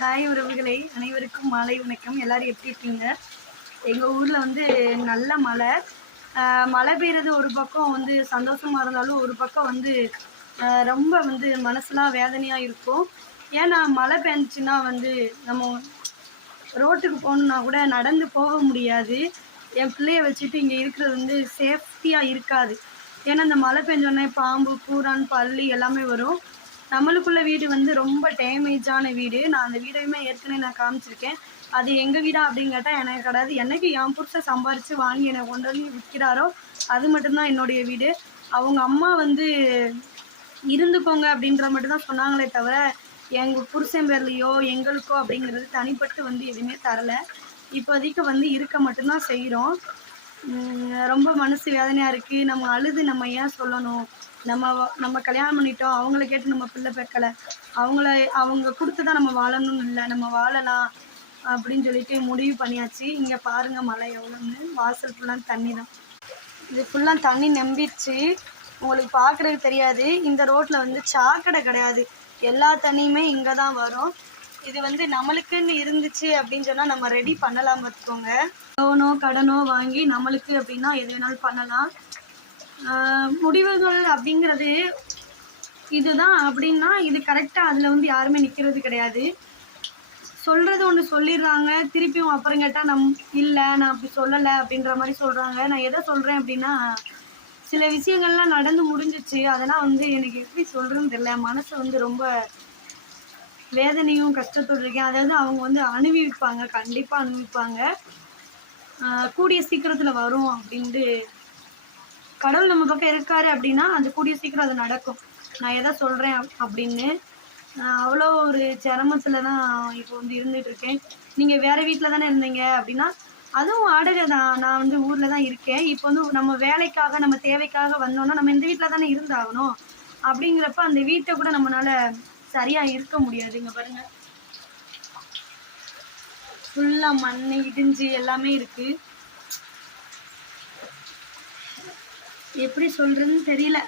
தாய் உறவுகளை அனைவருக்கும் மாலை வணக்கம். எல்லாரும் எப்படி இருக்கீங்க? எங்கள் ஊரில் வந்து நல்ல மழை. மழை பெய்கிறது ஒரு பக்கம் வந்து சந்தோஷமாக இருந்தாலும், ஒரு பக்கம் வந்து ரொம்ப வந்து மனசுலாம் வேதனையாக இருக்கும். ஏன்னா மழை பெஞ்சிச்சின்னா வந்து நம்ம ரோட்டுக்கு போகணுன்னா கூட நடந்து போக முடியாது. என் பிள்ளைய வச்சுட்டு இங்கே இருக்கிறது வந்து சேஃப்டியாக இருக்காது. ஏன்னா இந்த மழை பெஞ்சோடனே பாம்பு, பூரான், பல்லி எல்லாமே வரும். நம்மளுக்குள்ள வீடு வந்து ரொம்ப டேமேஜான வீடு. நான் அந்த வீடையுமே ஏற்கனவே நான் காமிச்சிருக்கேன். அது எங்கள் வீடா அப்படின்னு கேட்டால் எனக்கு கிடையாது. என்னைக்கு என் புருஷன் சம்பாரித்து வாங்கி என்னை கொண்டு வந்து விற்கிறாரோ அது மட்டும்தான் என்னுடைய வீடு. அவங்க அம்மா வந்து இருந்துக்கோங்க அப்படின்ற மட்டும் தான் சொன்னாங்களே தவிர, எங்கள் புருஷன் பேர்லையோ எங்களுக்கோ அப்படிங்கிறது தனிப்பட்டு வந்து எதுவுமே தரலை. இப்போதைக்கு வந்து இருக்க மட்டும்தான் செய்கிறோம். ரொம்ப மனசு வேதனையாக இருக்குது. நம்ம அழுது நம்ம ஏன் சொல்லணும்? நம்ம கல்யாணம் பண்ணிட்டோம். அவங்கள கேட்டு நம்ம பிள்ளை பெக்கலை. அவங்க கொடுத்து தான் நம்ம வாழணும்னு இல்லை. நம்ம வாழலாம் அப்படின்னு சொல்லிட்டு முடிவு பண்ணியாச்சு. இங்கே பாருங்கள் மழை எவ்வளோன்னு. வாசல் ஃபுல்லாக தண்ணி தான். இது ஃபுல்லாக தண்ணி நம்பிடுச்சு. உங்களுக்கு பார்க்குறதுக்கு தெரியாது. இந்த ரோட்டில் வந்து சாக்கடை கிடையாது. எல்லா தண்ணியுமே இங்கே தான் வரும். இது வந்து நம்மளுக்குன்னு இருந்துச்சு அப்படின்னு சொன்னால் நம்ம ரெடி பண்ணலாம் பார்த்துக்கோங்க. லோனோ கடனோ வாங்கி நம்மளுக்கு அப்படின்னா எது வேணாலும் பண்ணலாம். முடிவுகள் அப்படிங்கிறது இதுதான் அப்படின்னா இது கரெக்டாக அதில் வந்து யாருமே நிற்கிறது கிடையாது. சொல்கிறது ஒன்று சொல்லிடுறாங்க, திருப்பியும் அப்புறம் கேட்டால் இல்லை நான் அப்படி சொல்லலை அப்படின்ற மாதிரி சொல்கிறாங்க. நான் எதை சொல்கிறேன் அப்படின்னா, சில விஷயங்கள்லாம் நடந்து முடிஞ்சிச்சு. அதெல்லாம் வந்து எனக்கு எப்படி சொல்கிறதுன்னு தெரியல. மனசை வந்து ரொம்ப வேதனையும் கஷ்டத்தோடு இருக்கேன். அதாவது அவங்க வந்து அனுபவிப்பாங்க, கண்டிப்பாக அனுபவிப்பாங்க. கூடிய சீக்கிரத்தில் வரும் அப்படின்ட்டு கடவுள் நம்ம பக்கம் இருக்காரு அப்படின்னா அது கூடிய சீக்கிரம் அது நடக்கும். நான் எதை சொல்கிறேன் அப்படின்னு அவ்வளோ ஒரு சிரமத்தில் தான் இப்போ வந்து இருந்துகிட்ருக்கேன். நீங்கள் வேறு வீட்டில் தானே இருந்தீங்க அப்படின்னா, அதுவும் வாடகை தான். நான் வந்து ஊரில் தான் இருக்கேன். இப்போ வந்து நம்ம வேலைக்காக நம்ம தேவைக்காக வந்தோன்னா நம்ம இந்த வீட்டில் தானே இருந்தாகணும். அப்படிங்கிறப்ப அந்த வீட்டை கூட நம்மளால் சரியாக இருக்க முடியாது. இங்கே பாருங்கள், ஃபுல்லாக மண் இடிஞ்சு எல்லாமே இருக்குது. எப்படி சொல்கிறதுன்னு தெரியல.